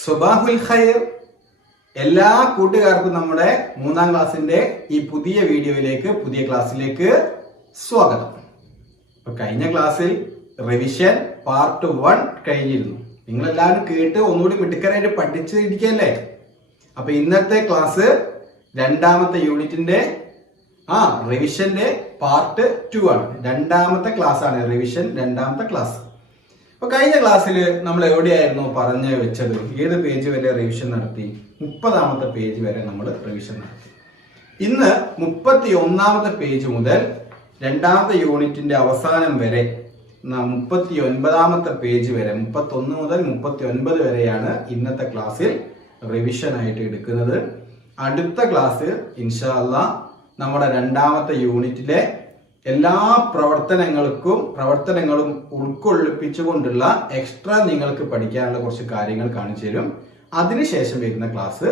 സ്വബാഹുൽ ഖൈർ. എല്ലാ കൂട്ടുകാർക്കും നമ്മുടെ 3ാം ക്ലാസ്സിന്റെ ഈ പുതിയ വീഡിയോയിലേക്ക്, പുതിയ ക്ലാസ്സിലേക്ക് സ്വാഗതം. അപ്പൊ കഴിഞ്ഞ ക്ലാസ്സിൽ റിവിഷൻ പാർട്ട് 1 കഴിഞ്ഞിരുന്നു. നിങ്ങളെല്ലാവരും കേട്ട് ഒന്നുകൂടി മിടുക്കരായിട്ട് പഠിച്ചിരിക്കല്ലേ. അപ്പൊ ഇന്നത്തെ ക്ലാസ് 2ാമത്തെ യൂണിറ്റിന്റെ റിവിഷന്റെ പാർട്ട് 2 ആണ്. 2ാമത്തെ ക്ലാസ് ആണ് റിവിഷൻ, 2ാമത്തെ ക്ലാസ്. അപ്പൊ കഴിഞ്ഞ ക്ലാസ്സിൽ നമ്മൾ എവിടെയായിരുന്നു പറഞ്ഞു വെച്ചത്? ഏത് പേജ് വരെ റിവിഷൻ നടത്തി? 30ാമത്തെ പേജ് വരെ നമ്മൾ റിവിഷൻ നടത്തി. ഇന്ന് 31ാമത്തെ പേജ് മുതൽ 2ാമത്തെ യൂണിറ്റിന്റെ അവസാനം വരെ 39ാമത്തെ പേജ് വരെ, 31 മുതൽ 39 വരെയാണ് ഇന്നത്തെ ക്ലാസ്സിൽ റിവിഷൻ ആയിട്ട് എടുക്കുന്നത്. അടുത്ത ക്ലാസ് ഇൻഷാ അല്ലാഹ് നമ്മുടെ 2ാമത്തെ യൂണിറ്റിലെ എല്ലാ പ്രവർത്തനങ്ങളും ഉൾക്കൊള്ളിപ്പിച്ചുകൊണ്ടുള്ള എക്സ്ട്രാ നിങ്ങൾക്ക് പഠിക്കാനുള്ള കുറച്ച് കാര്യങ്ങൾ കാണിച്ചു തരും. അതിനുശേഷം വരുന്ന ക്ലാസ്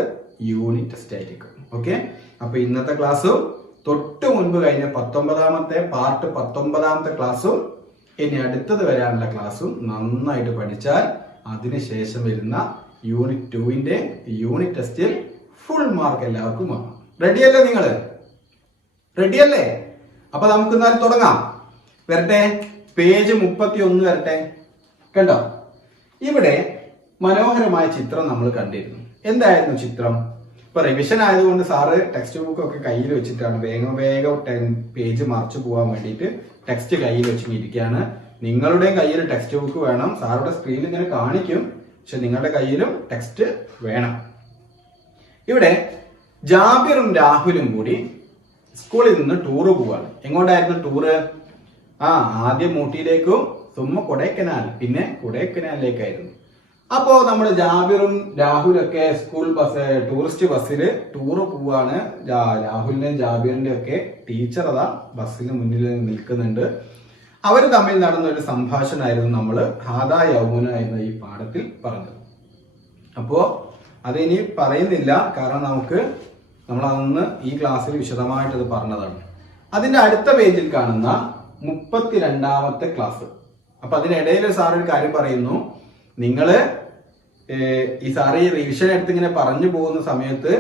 യൂണിറ്റ് ടെസ്റ്റ് ആയിരിക്കും. ഓക്കെ, അപ്പൊ ഇന്നത്തെ ക്ലാസ്സും തൊട്ട് മുൻപ് കഴിഞ്ഞ 19ാമത്തെ പാർട്ട് 19ാമത്തെ ക്ലാസ്സും ഇനി അടുത്തത് വരാനുള്ള ക്ലാസ്സും നന്നായിട്ട് പഠിച്ചാൽ അതിനുശേഷം വരുന്ന യൂണിറ്റ് 2ന്റെ യൂണിറ്റ് ടെസ്റ്റിൽ ഫുൾ മാർക്ക് എല്ലാവർക്കും വാങ്ങാം. റെഡിയല്ലേ? നിങ്ങൾ റെഡിയല്ലേ? അപ്പൊ നമുക്ക് എന്നാൽ തുടങ്ങാം. വരട്ടെ, പേജ് 31 വരട്ടെ. കണ്ടോ? ഇവിടെ മനോഹരമായ ചിത്രം നമ്മൾ കണ്ടിരുന്നു. എന്തായിരുന്നു ചിത്രം? ഇപ്പൊ റിവിഷൻ ആയതുകൊണ്ട് സാറ് ടെക്സ്റ്റ് ബുക്ക് ഒക്കെ കയ്യിൽ വെച്ചിട്ടാണ് വേഗം പേജ് മറിച്ചു പോകാൻ വേണ്ടിയിട്ട് ടെക്സ്റ്റ് കയ്യിൽ വെച്ചിരിക്കുകയാണ്. നിങ്ങളുടെയും കയ്യിൽ ടെക്സ്റ്റ് ബുക്ക് വേണം. സാറുടെ സ്ക്രീനിൽ ഇങ്ങനെ കാണിക്കും, പക്ഷെ നിങ്ങളുടെ കയ്യിലും ടെക്സ്റ്റ് വേണം. ഇവിടെ ജാബിറും രാഹുലും കൂടി സ്കൂളിൽ നിന്ന് ടൂറ് പോവാണ്. എങ്ങോട്ടായിരുന്നു ടൂറ്? ആദ്യം ഊട്ടിയിലേക്കും സുമ്മ കൊടൈക്കനാൽ, പിന്നെ കൊടൈക്കനാലിലേക്കായിരുന്നു. അപ്പോ നമ്മൾ ജാബിറും രാഹുലൊക്കെ സ്കൂൾ ബസ്, ടൂറിസ്റ്റ് ബസ്സിൽ ടൂറ് പോവാണ്. രാഹുലിന്റെയും ജാബിറിന്റെയും ഒക്കെ ടീച്ചർ അതാ ബസ്സിന് മുന്നിൽ നിൽക്കുന്നുണ്ട്. അവർ തമ്മിൽ നടന്ന ഒരു സംഭാഷണമായിരുന്നു നമ്മൾ ഹാദാ യൗമുന എന്ന ഈ പാഠത്തിൽ പറഞ്ഞത്. അപ്പോ അതിനി പറയുന്നില്ല, കാരണം നമ്മൾ അന്ന് ഈ ക്ലാസ്സിൽ വിശദമായിട്ട് അത് പറഞ്ഞതാണ്. അതിന്റെ അടുത്ത പേജിൽ കാണുന്ന 32ാമത്തെ ക്ലാസ്. അപ്പൊ അതിനിടയിൽ സാർ ഒരു കാര്യം പറയുന്നു. നിങ്ങള് ഈ സാറ് ഈ റിവിഷൻ എടുത്ത് ഇങ്ങനെ പറഞ്ഞു പോകുന്ന സമയത്ത്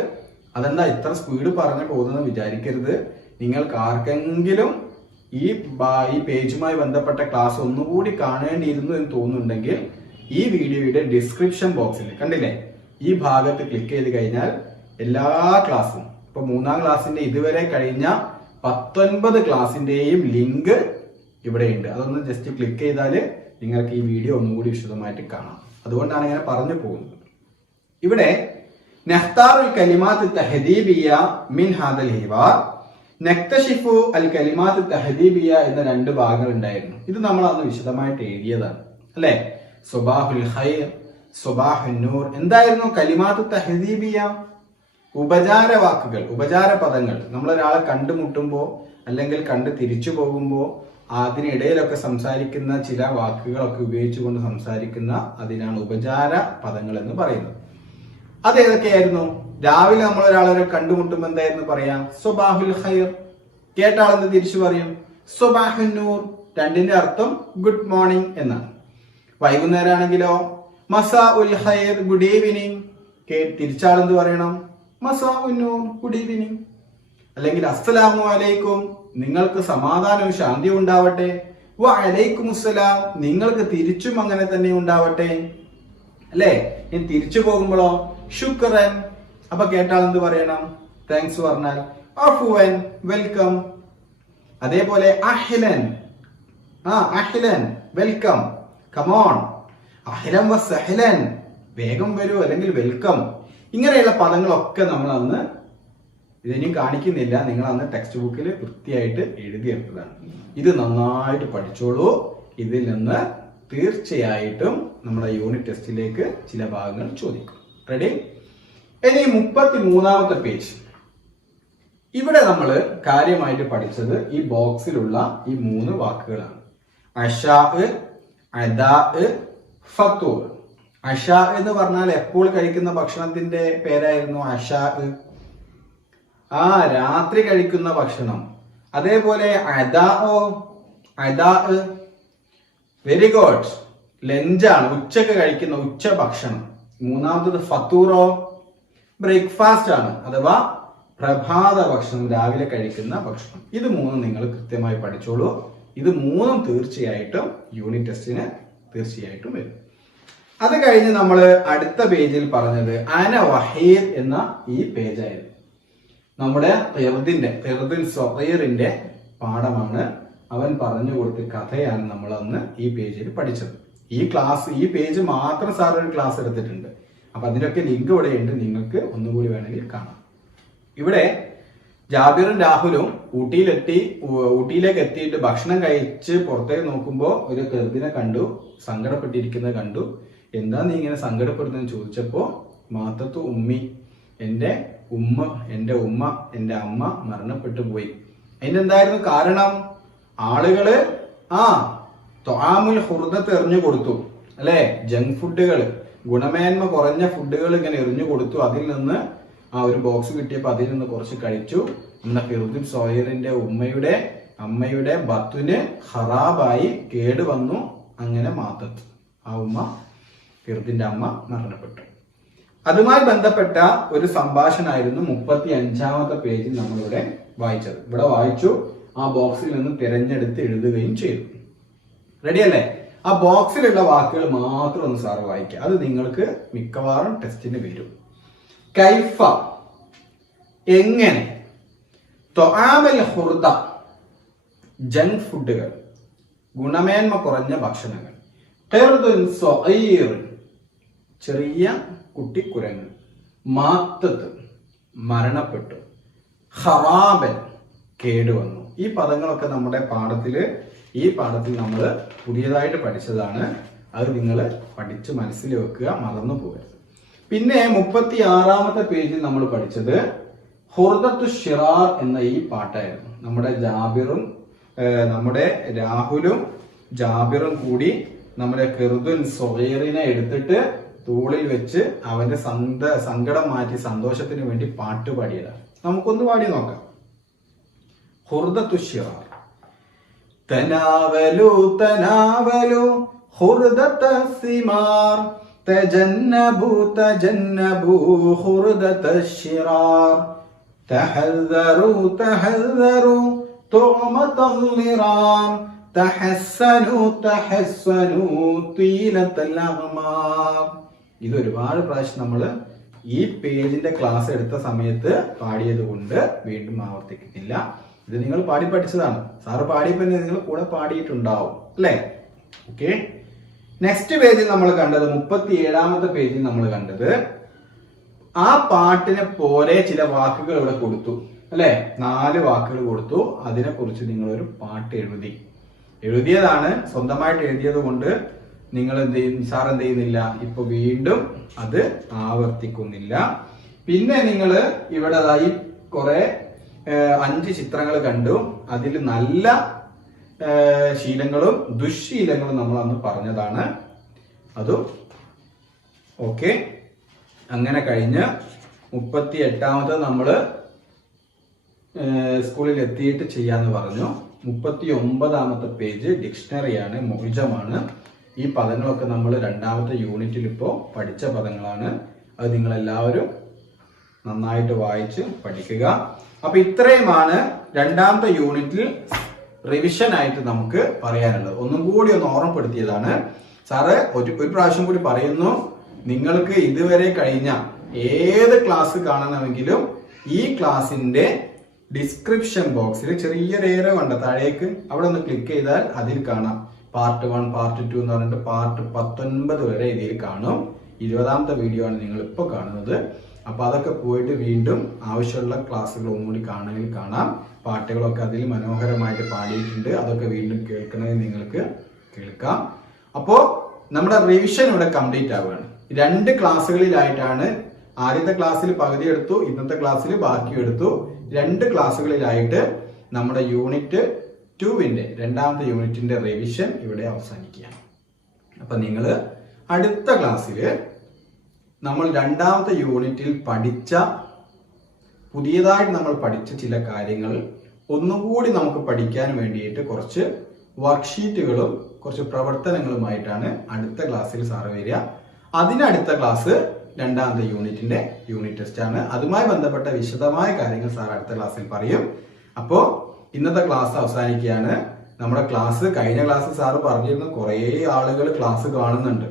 അതെന്താ ഇത്ര സ്പീഡ് പറഞ്ഞു പോകുന്നതെന്ന് വിചാരിക്കരുത്. നിങ്ങൾക്ക് ആർക്കെങ്കിലും ഈ പേജുമായി ബന്ധപ്പെട്ട ക്ലാസ് ഒന്നുകൂടി കാണേണ്ടിയിരുന്നു എന്ന് തോന്നുന്നുണ്ടെങ്കിൽ ഈ വീഡിയോയുടെ ഡിസ്ക്രിപ്ഷൻ ബോക്സിൽ കണ്ടില്ലേ, ഈ ഭാഗത്ത് ക്ലിക്ക് ചെയ്ത് കഴിഞ്ഞാൽ എല്ലാ ക്ലാസ്സും, ഇപ്പൊ 3ാം ക്ലാസ്സിന്റെ ഇതുവരെ കഴിഞ്ഞ 19 ക്ലാസ്സിന്റെയും ലിങ്ക് ഇവിടെയുണ്ട്. അതൊന്ന് ജസ്റ്റ് ക്ലിക്ക് ചെയ്താൽ നിങ്ങൾക്ക് ഈ വീഡിയോ ഒന്നുകൂടി വിശദമായിട്ട് കാണാം. അതുകൊണ്ടാണ് ഇങ്ങനെ പറഞ്ഞു പോകുന്നത്. ഇവിടെ നഖ്താറുൽ കലിമാത്ത് തഹദീബിയ മിൻ ഹാദൽ ഹിവാർ, നക്തശിഫു അൽ കലിമാത്ത് തഹദീബിയ എന്ന 2 ഭാഗങ്ങൾ ഉണ്ടായിരുന്നു. ഇത് നമ്മൾ അന്ന് വിശദമായിട്ട് എഴുതിയതാണ് അല്ലെ? സ്വബാഹുൽ ഖൈർ, സ്വബാഹുൻ നൂർ. എന്തായിരുന്നു കലിമാത്ത് തഹദീബിയ? ഉപചാര വാക്കുകൾ, ഉപചാര പദങ്ങൾ. നമ്മളൊരാളെ കണ്ടുമുട്ടുമ്പോ അല്ലെങ്കിൽ കണ്ട് തിരിച്ചു പോകുമ്പോ അതിനിടയിലൊക്കെ സംസാരിക്കുന്ന ചില വാക്കുകളൊക്കെ ഉപയോഗിച്ചുകൊണ്ട് സംസാരിക്കുന്ന അതിനാണ് ഉപചാര പദങ്ങൾ എന്ന് പറയുന്നത്. അതേതൊക്കെയായിരുന്നു? രാവിലെ നമ്മൾ ഒരാളെ കണ്ടുമുട്ടുമ്പോ എന്തായിരുന്നു പറയാ? സ്വബാഹുൽ ഖൈർ. കേട്ട ആളെന്ന് തിരിച്ചു പറയും സ്വബാഹുൻ നൂർ. രണ്ടിന്റെ അർത്ഥം ഗുഡ് മോർണിംഗ് എന്നാണ്. വൈകുന്നേരം ആണെങ്കിലോ മസാ ഉൽ ഖൈർ, ഗുഡ് ഈവനിങ്. തിരിച്ചാളെന്ത് പറയണം? മസാ ഉൻ നൂർ, ഗുഡ് ഈവനിങ്. അല്ലെങ്കിൽ അസ്സലാമു അലൈക്കും, നിങ്ങൾക്ക് സമാധാനവും ശാന്തിയും ഉണ്ടാവട്ടെ. വ അലൈക്കും അസ്സലാം, നിങ്ങൾക്ക് തിരിച്ചും അങ്ങനെ തന്നെ ഉണ്ടാവട്ടെ. അല്ലെ? ഇനി തിരിച്ചു പോകുമ്പോഴോ ശുക്രൻ. അപ്പൊ കേട്ടാൽ എന്ത് പറയണം? താങ്ക്സ് പറഞ്ഞാൽ അഫ്വൻ, വെൽക്കം. അതേപോലെ അഹ്ലൻ, അഹ്ലൻ, വെൽക്കം, കമോൺ. അഹ്ലൻ വ സഹ്ലൻ, വേഗം വരൂ, അല്ലെങ്കിൽ വെൽക്കം. ഇങ്ങനെയുള്ള പദങ്ങളൊക്കെ നമ്മൾ അന്ന്, ഇതിനും കാണിക്കുന്നില്ല, നിങ്ങൾ അന്ന് ടെക്സ്റ്റ് ബുക്കിൽ വൃത്തിയായിട്ട് എഴുതിയെടുത്തതാണ്. ഇത് നന്നായിട്ട് പഠിച്ചോളൂ. ഇതിൽ നിന്ന് തീർച്ചയായിട്ടും നമ്മുടെ യൂണിറ്റ് ടെസ്റ്റിലേക്ക് ചില ഭാഗങ്ങൾ ചോദിക്കും. റെഡി? ഇനി 33ാമത്തെ പേജ്. ഇവിടെ നമ്മൾ കാര്യമായിട്ട് പഠിച്ചത് ഈ ബോക്സിലുള്ള ഈ 3 വാക്കുകളാണ്. അഷാ, അദാ, ഫത്തൂർ. അഷാ എന്ന് പറഞ്ഞാൽ എപ്പോൾ കഴിക്കുന്ന ഭക്ഷണത്തിന്റെ പേരായിരുന്നു അഷാ. രാത്രി കഴിക്കുന്ന ഭക്ഷണം. അതേപോലെ അദാ, വെരി ഗുഡ്, ലഞ്ചാണ്, ഉച്ചക്ക് കഴിക്കുന്ന ഉച്ച ഭക്ഷണം. മൂന്നാമത്തത് ഫത്തൂറോ, ബ്രേക്ക്ഫാസ്റ്റ് ആണ്, അഥവാ പ്രഭാത ഭക്ഷണം, രാവിലെ കഴിക്കുന്ന ഭക്ഷണം. ഇത് മൂന്നും നിങ്ങൾ കൃത്യമായി പഠിച്ചോളൂ. ഇത് മൂന്നും തീർച്ചയായിട്ടും യൂണിറ്റ് ടെസ്റ്റിന് തീർച്ചയായിട്ടും വരും. അത് കഴിഞ്ഞ് നമ്മൾ അടുത്ത പേജിൽ പറഞ്ഞത് അന വഹീദ് എന്ന ഈ പേജായിരുന്നു. നമ്മുടെ സൊഹീറിന്റെ പാഠമാണ്. അവൻ പറഞ്ഞു കൊടുത്ത കഥയാണ് നമ്മൾ അന്ന് ഈ പേജിൽ പഠിച്ചത്. ഈ പേജ് മാത്രം സാർ ഒരു ക്ലാസ് എടുത്തിട്ടുണ്ട്. അപ്പൊ അതിനൊക്കെ ലിങ്ക് ഇവിടെ ഉണ്ട്, നിങ്ങൾക്ക് ഒന്നുകൂടി വേണമെങ്കിൽ കാണാം. ഇവിടെ ജാബിറും രാഹുലും ഊട്ടിയിലേക്ക് എത്തിയിട്ട് ഭക്ഷണം കഴിച്ച് പുറത്തേക്ക് നോക്കുമ്പോൾ ഒരു കെർദിനെ കണ്ടു, സങ്കടപ്പെട്ടിരിക്കുന്നത് കണ്ടു. എന്താ നീ ഇങ്ങനെ സങ്കടപ്പെടുന്നതെന്ന് ചോദിച്ചപ്പോ മാത്തത്തു ഉമ്മി, എൻ്റെ അമ്മ മരണപ്പെട്ടു പോയി. അതിനെന്തായിരുന്നു കാരണം? ആളുകള് ത്വാമുൽ ഹുർദത്ത് എറിഞ്ഞു കൊടുത്തു അല്ലെ, ജങ്ക് ഫുഡുകൾ, ഗുണമേന്മ കുറഞ്ഞ ഫുഡുകൾ ഇങ്ങനെ എറിഞ്ഞു കൊടുത്തു. അതിൽ നിന്ന് ഒരു ബോക്സ് കിട്ടിയപ്പോൾ അതിൽ നിന്ന് കുറച്ച് കഴിച്ചു. നമ്മുടെ ഫിർദിൻ സോയറിന്റെ അമ്മയുടെ ബത്തുന് ഹറാബായി കേടുവന്നു. അങ്ങനെ മാത്തത്ത് ഫിർദിന്റെ അമ്മ മരണപ്പെട്ടു. അതുമായി ബന്ധപ്പെട്ട ഒരു സംഭാഷണമായിരുന്നു 35-ാമത്തെ പേജിൽ നമ്മളിവിടെ വായിച്ചത്. ഇവിടെ വായിച്ചു, ആ ബോക്സിൽ നിന്ന് തിരഞ്ഞെടുത്ത് എഴുതുകയും ചെയ്തു. റെഡി അല്ലേ? ആ ബോക്സിലുള്ള വാക്കുകൾ മാത്രം ഒന്ന് സാറ് വായിക്കുക. അത് നിങ്ങൾക്ക് മിക്കവാറും ടെസ്റ്റിന് വരും. കൈഫ, എങ്ങനെ, ത്വആമുൽ ഹുർദ, ജങ്ക് ഫുഡുകൾ, ഗുണമേന്മ കുറഞ്ഞ ഭക്ഷണങ്ങൾ, ഖിർദുൻ സഗീർ, ചെറിയ കുട്ടിക്കുരങ്ങ്, മാത്തത്ത്, മരണപ്പെട്ടു, ഖറാബൻ, കേടുവന്നു. ഈ പദങ്ങളൊക്കെ നമ്മുടെ ഈ പാഠത്തിൽ നമ്മൾ പുതിയതായിട്ട് പഠിച്ചതാണ്. അത് നിങ്ങൾ പഠിച്ച് മനസ്സിൽ വെക്കുക, മറന്നു പോകരുത്. പിന്നെ 36-ാമത്തെ പേജിൽ നമ്മൾ പഠിച്ചത് ഹുർദത്തു ഷിറാർ എന്ന ഈ പാട്ടായിരുന്നു. നമ്മുടെ രാഹുലും ജാബിറും കൂടി നമ്മുടെ ഖിർദുൻ സഗീറിനെ എടുത്തിട്ട് തോളിൽ വെച്ച് അവന്റെ സങ്കടം മാറ്റി സന്തോഷത്തിന് വേണ്ടി പാട്ട് പാടിയതാണ്. നമുക്കൊന്ന് പാടി നോക്കാം. ഹുർദത്തു ഷിറാർ. തനാവലു ഹുർദത സിമാർ തജന്നബു ഹുർദത ഷിറാർ തഹذرു തുഅമതൽ ലിറാർ തഹസ്സനു തീലത്തൽ അഗ്മാർ. ഇത് ഒരുപാട് പ്രാവശ്യം നമ്മൾ ഈ പേജിന്റെ ക്ലാസ് എടുത്ത സമയത്ത് പാടിയത് കൊണ്ട് വീണ്ടും ആവർത്തിക്കുന്നില്ല. ഇത് നിങ്ങൾ പാടി പഠിച്ചതാണ്. സാറ് പാടിയപ്പോൾ നിങ്ങൾ കൂടെ പാടിയിട്ടുണ്ടാവും അല്ലേ? ഓക്കെ. നെക്സ്റ്റ് പേജിൽ നമ്മൾ കണ്ടത് 37-ാമത്തെ പേജിൽ നമ്മൾ കണ്ടത് ആ പാട്ടിനെ പോലെ ചില വാക്കുകൾ ഇവിടെ കൊടുത്തു അല്ലെ, 4 വാക്കുകൾ കൊടുത്തു. അതിനെ കുറിച്ച് നിങ്ങൾ ഒരു പാട്ട് എഴുതിയതാണ്. സ്വന്തമായിട്ട് എഴുതിയത് കൊണ്ട് നിങ്ങൾ സാർ എന്ത് ചെയ്യുന്നില്ല, ഇപ്പൊ വീണ്ടും അത് ആവർത്തിക്കുന്നില്ല. പിന്നെ നിങ്ങൾ ഇവിടെ കുറെ 5 ചിത്രങ്ങൾ കണ്ടു. അതിൽ നല്ല ശീലങ്ങളും ദുശ്ശീലങ്ങളും നമ്മൾ അന്ന് പറഞ്ഞതാണ്. അതും ഓക്കെ. അങ്ങനെ കഴിഞ്ഞ് 38-ാമത്തെ നമ്മള് സ്കൂളിൽ എത്തിയിട്ട് ചെയ്യാന്ന് പറഞ്ഞു. 39-ാമത്തെ പേജ് ഡിക്ഷണറിയാണ്, മുഹ്ജമാണ്. ഈ പദങ്ങളൊക്കെ നമ്മൾ 2-ാമത്തെ യൂണിറ്റിൽ ഇപ്പോൾ പഠിച്ച പദങ്ങളാണ്. അത് നിങ്ങൾ എല്ലാവരും നന്നായിട്ട് വായിച്ച് പഠിക്കുക. അപ്പൊ ഇത്രയുമാണ് 2-ാമത്തെ യൂണിറ്റിൽ റിവിഷൻ ആയിട്ട് നമുക്ക് പറയാനുള്ളത്. ഒന്നും കൂടി ഒന്ന് ഓർമ്മപ്പെടുത്തിയതാണ്. സാറ് ഒരു പ്രാവശ്യം കൂടി പറയുന്നു, നിങ്ങൾക്ക് ഇതുവരെ കഴിഞ്ഞ ഏത് ക്ലാസ് കാണണമെങ്കിലും ഈ ക്ലാസിന്റെ ഡിസ്ക്രിപ്ഷൻ ബോക്സിൽ ചെറിയൊരു ഏറെ കണ്ട താഴേക്ക് അവിടെ ഒന്ന് ക്ലിക്ക് ചെയ്താൽ അതിൽ കാണാം പാർട്ട് 1, പാർട്ട് 2 എന്ന് പറഞ്ഞിട്ട് പാർട്ട് 19 വരെ ഇതിൽ കാണും. 20-ാമത്തെ വീഡിയോ ആണ് നിങ്ങൾ ഇപ്പോൾ കാണുന്നത്. അപ്പൊ അതൊക്കെ പോയിട്ട് വീണ്ടും ആവശ്യമുള്ള ക്ലാസ്സുകൾ ഒന്നുകൂടി കാണണമെങ്കിൽ കാണാം. പാട്ടുകളൊക്കെ അതിൽ മനോഹരമായിട്ട് പാടിയിട്ടുണ്ട്. അതൊക്കെ വീണ്ടും കേൾക്കണമെങ്കിൽ നിങ്ങൾക്ക് കേൾക്കാം. അപ്പോ നമ്മുടെ റിവിഷൻ ഇവിടെ കംപ്ലീറ്റ് ആവുകയാണ്. 2 ക്ലാസ്സുകളിലായിട്ടാണ്. ആദ്യത്തെ ക്ലാസ്സിൽ പകുതി എടുത്തു, ഇന്നത്തെ ക്ലാസ്സിൽ ബാക്കി എടുത്തു. 2 ക്ലാസ്സുകളിലായിട്ട് നമ്മുടെ യൂണിറ്റ് 2-ന്റെ 2-ാമത്തെ യൂണിറ്റിന്റെ റിവിഷൻ ഇവിടെ അവസാനിക്കുകയാണ്. അപ്പൊ നിങ്ങൾ അടുത്ത ക്ലാസ്സിൽ നമ്മൾ 2-ാമത്തെ യൂണിറ്റിൽ പുതിയതായിട്ട് നമ്മൾ പഠിച്ച ചില കാര്യങ്ങൾ ഒന്നുകൂടി നമുക്ക് പഠിക്കാൻ വേണ്ടിയിട്ട് കുറച്ച് വർക്ക്ഷീറ്റുകളും കുറച്ച് പ്രവർത്തനങ്ങളുമായിട്ടാണ് അടുത്ത ക്ലാസ്സിൽ സാറ് വരിക. അതിനടുത്ത ക്ലാസ് രണ്ടാമത്തെ യൂണിറ്റിന്റെ യൂണിറ്റ് ടെസ്റ്റ് ആണ്. അതുമായി ബന്ധപ്പെട്ട വിശദമായ കാര്യങ്ങൾ സാർ അടുത്ത ക്ലാസ്സിൽ പറയും. അപ്പോ ഇന്നത്തെ ക്ലാസ് അവസാനിക്കുകയാണ്. നമ്മുടെ ക്ലാസ് കഴിഞ്ഞ ക്ലാസ് സാറ് പറഞ്ഞിരുന്നു കുറേ ആളുകൾ ക്ലാസ് കാണുന്നുണ്ട്.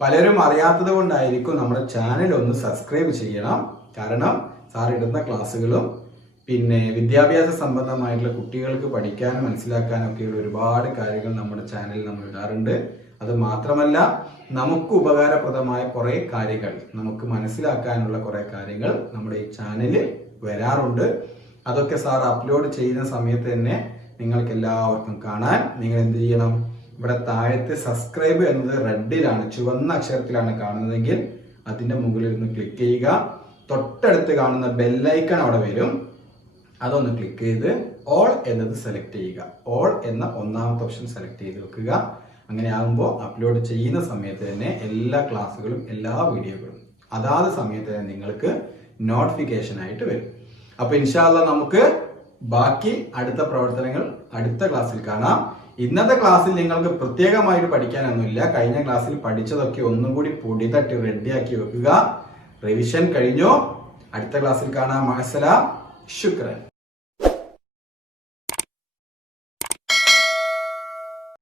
പലരും അറിയാത്തത് കൊണ്ടായിരിക്കും. നമ്മുടെ ചാനൽ ഒന്ന് സബ്സ്ക്രൈബ് ചെയ്യണം. കാരണം സാർ ഇടുന്ന ക്ലാസ്സുകളും പിന്നെ വിദ്യാഭ്യാസ സംബന്ധമായിട്ടുള്ള കുട്ടികൾക്ക് പഠിക്കാനും മനസ്സിലാക്കാനും ഒക്കെയുള്ള ഒരുപാട് കാര്യങ്ങൾ നമ്മുടെ ചാനലിൽ നമ്മൾ ഇടാറുണ്ട്. അത് മാത്രമല്ല നമുക്ക് ഉപകാരപ്രദമായ കുറെ കാര്യങ്ങൾ, നമുക്ക് മനസ്സിലാക്കാനുള്ള കുറെ കാര്യങ്ങൾ നമ്മുടെ ഈ ചാനലിൽ വരാറുണ്ട്. അതൊക്കെ സാർ അപ്ലോഡ് ചെയ്യുന്ന സമയത്ത് തന്നെ നിങ്ങൾക്ക് എല്ലാവർക്കും കാണാൻ നിങ്ങൾ എന്ത് ചെയ്യണം? ഇവിടെ താഴത്തെ സബ്സ്ക്രൈബ് എന്നത് റെഡിലാണ്, ചുവന്ന അക്ഷരത്തിലാണ് കാണുന്നതെങ്കിൽ അതിന്റെ മുകളിൽ ഒന്ന് ക്ലിക്ക് ചെയ്യുക. തൊട്ടടുത്ത് കാണുന്ന ബെല്ലൈക്കൺ അവിടെ വരും, അതൊന്ന് ക്ലിക്ക് ചെയ്ത് ഓൾ എന്നത് സെലക്ട് ചെയ്യുക. ഓൾ എന്ന ഒന്നാമത്തെ ഓപ്ഷൻ സെലക്ട് ചെയ്ത് വെക്കുക. അങ്ങനെ ആകുമ്പോൾ അപ്ലോഡ് ചെയ്യുന്ന സമയത്ത് തന്നെ എല്ലാ ക്ലാസ്സുകളും എല്ലാ വീഡിയോകളും അതാത് സമയത്ത് തന്നെ നിങ്ങൾക്ക് നോട്ടിഫിക്കേഷൻ ആയിട്ട് വരും. അപ്പൊ ഇൻഷാ അല്ലാഹ് നമുക്ക് ബാക്കി അടുത്ത പ്രവർത്തനങ്ങൾ അടുത്ത ക്ലാസ്സിൽ കാണാം. ഇന്നത്തെ ക്ലാസ്സിൽ നിങ്ങൾക്ക് പ്രത്യേകമായിട്ട് പഠിക്കാനൊന്നുമില്ല. കഴിഞ്ഞ ക്ലാസ്സിൽ പഠിച്ചതൊക്കെ ഒന്നും കൂടി പൊടി തട്ടി റെഡിയാക്കി വെക്കുക. റിവിഷൻ കഴിഞ്ഞു. അടുത്ത ക്ലാസ്സിൽ കാണാം. മഅസ്സലാം. ശുക്രൻ.